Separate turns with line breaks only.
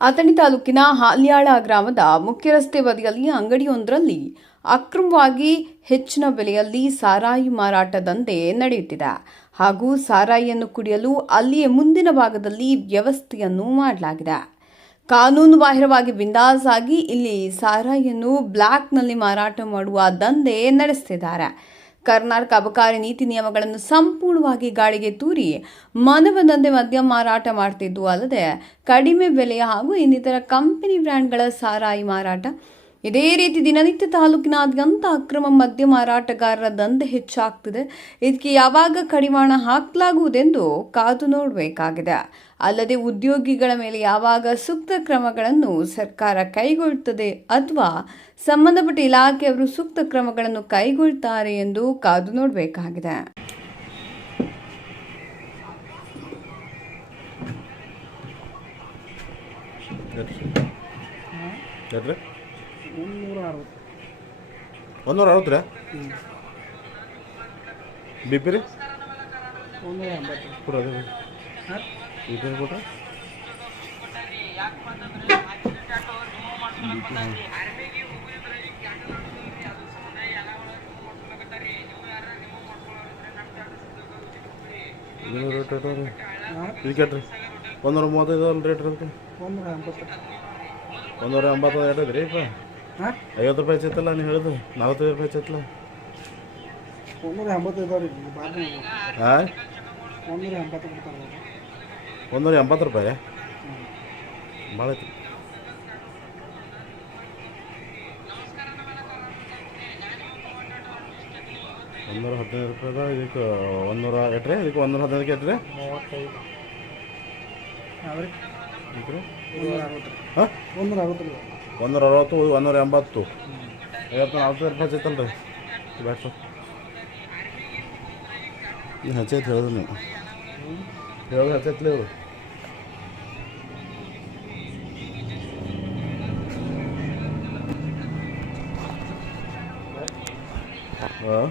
ಅಥಣಿ ತಾಲೂಕಿನ ಹಾಲ್ಯಾಳ ಗ್ರಾಮದ ಮುಖ್ಯ ರಸ್ತೆ ಬದಿಯಲ್ಲಿ ಅಂಗಡಿಯೊಂದರಲ್ಲಿ ಅಕ್ರಮವಾಗಿ ಹೆಚ್ಚಿನ ಬೆಲೆಯಲ್ಲಿ ಸಾರಾಯಿ ಮಾರಾಟ ದಂಧೆ ನಡೆಯುತ್ತಿದೆ. ಹಾಗೂ ಸಾರಾಯಿಯನ್ನು ಕುಡಿಯಲು ಅಲ್ಲಿಯೇ ಮುಂದಿನ ಭಾಗದಲ್ಲಿ ವ್ಯವಸ್ಥೆಯನ್ನು ಮಾಡಲಾಗಿದೆ. ಕಾನೂನು ಬಾಹಿರವಾಗಿ ಬಿಂದಾಸ್ ಆಗಿ ಇಲ್ಲಿ ಸಾರಾಯಿಯನ್ನು ಬ್ಲ್ಯಾಕ್ನಲ್ಲಿ ಮಾರಾಟ ಮಾಡುವ ದಂಧೆ ನಡೆಸ್ತಿದ್ದಾರೆ. ಕರ್ನಾಟಕ ಅಬಕಾರಿ ನೀತಿ ನಿಯಮಗಳನ್ನು ಸಂಪೂರ್ಣವಾಗಿ ಗಾಳಿಗೆ ತೂರಿ ಮನಬಂದಂತೆ ಮದ್ಯ ಮಾರಾಟ ಮಾಡ್ತಿದ್ದು ಅಲ್ಲದೆ ಕಡಿಮೆ ಬೆಲೆಯ ಹಾಗೂ ಇನ್ನಿತರ ಕಂಪನಿ ಬ್ರ್ಯಾಂಡ್ಗಳ ಸಾರಾಯಿ ಮಾರಾಟ ಇದೇ ರೀತಿ ದಿನನಿತ್ಯ ತಾಲೂಕಿನಾದ್ಯಂತ ಅಕ್ರಮ ಮದ್ಯ ಮಾರಾಟಗಾರರ ದಂಧೆ ಹೆಚ್ಚಾಗ್ತಿದೆ. ಇದಕ್ಕೆ ಯಾವಾಗ ಕಡಿವಾಣ ಹಾಕಲಾಗುವುದೆಂದು ಕಾದು ನೋಡಬೇಕಾಗಿದೆ. ಅಲ್ಲದೆ ಉದ್ಯೋಗಿಗಳ ಮೇಲೆ ಯಾವಾಗ ಸೂಕ್ತ ಕ್ರಮಗಳನ್ನು ಸರ್ಕಾರ ಕೈಗೊಳ್ಳುತ್ತದೆ ಅಥವಾ ಸಂಬಂಧಪಟ್ಟ ಇಲಾಖೆಯವರು ಸೂಕ್ತ ಕ್ರಮಗಳನ್ನು ಕೈಗೊಳ್ತಾರೆ ಎಂದು ಕಾದು ನೋಡಬೇಕಾಗಿದೆ.
ಎಟ್ರಿ
ಮುನ್ನೂರ ಅರವತ್ತು.
ಒಂದೂರ ಅರವತ್ತು ರೀ? ಬಿ ಪಿ ರೀ?
ಎಂಬತ್ತು.
ಅದೇ
ಹಾಂ?
ಬಿ ಪಿ ರೇಟ್ ರೀ ಇದಕ್ಕೆ ಎಟ್ರಿ ಒಂದೂರ ಮೂವತ್ತೈದು ರೇಟ್ ಇರುತ್ತೆ
ಒಂದೂರ ಎಂಬತ್ತು.
ಒಂದೂರ ಎಂಬತ್ತು ಎಟ್ಟೈತೆ ರೀ ಇಪ್ಪ ಐವತ್ತು ರೂಪಾಯಿ ಹೆಚ್ಚೈತಲ್ಲ ನೀವು ಹೇಳಿದು? ನಲ್ವತ್ತೈದು ರೂಪಾಯಿ ಹೆಚ್ಚೈತಲ್ಲ.
ಒಂದೂರ ಎಂಬತ್ತು ಇದಾವೆ ರೀ ಬಾರ್ನ
ಹಾಂ?
ಒಂದೂರ ಎಂಬತ್ತು
ಒಂದೂರ ಎಂಬತ್ತು ರೂಪಾಯಿ. ಭಾಳ ಐತಿ. ಒಂದೂರ ಹದಿನೈದು ರೂಪಾಯಿದ ಇದಕ್ಕೆ ಒಂದೂರ ಎಟ್ರಿ? ಇದಕ್ಕೆ ಒಂದೂರ ಹದಿನೈದಕ್ಕೆ ಎಟ್ರಿ?
ಮೂವತ್ತೈದು. ಅವ್ರಿ
ಇದಕ್ಕೆ?
ಒಂದೂರ ಅರವತ್ತು ರೀ
ಹಾಂ?
ಒಂದೂರ ಅರವತ್ತು ರೀ
ಒಂದೂರ ಅರವತ್ತು ಒಂದೂರ ಎಂಬತ್ತು ಐವತ್ತು ನಲ್ವತ್ತೈದು ರೂಪಾಯಿ ಹಚ್ಚೈತಲ್ಲ ರೀ ಬ್ಯಾಟ್ರು ನೀವು ಹಚ್ಚೈತೆ ಹೇಳಿದ್ರು ನೀವು? ಹೇಳೋದು ಹಚ್ಚೈತ್ಲಿ ಇವರು. ಹಾಂ?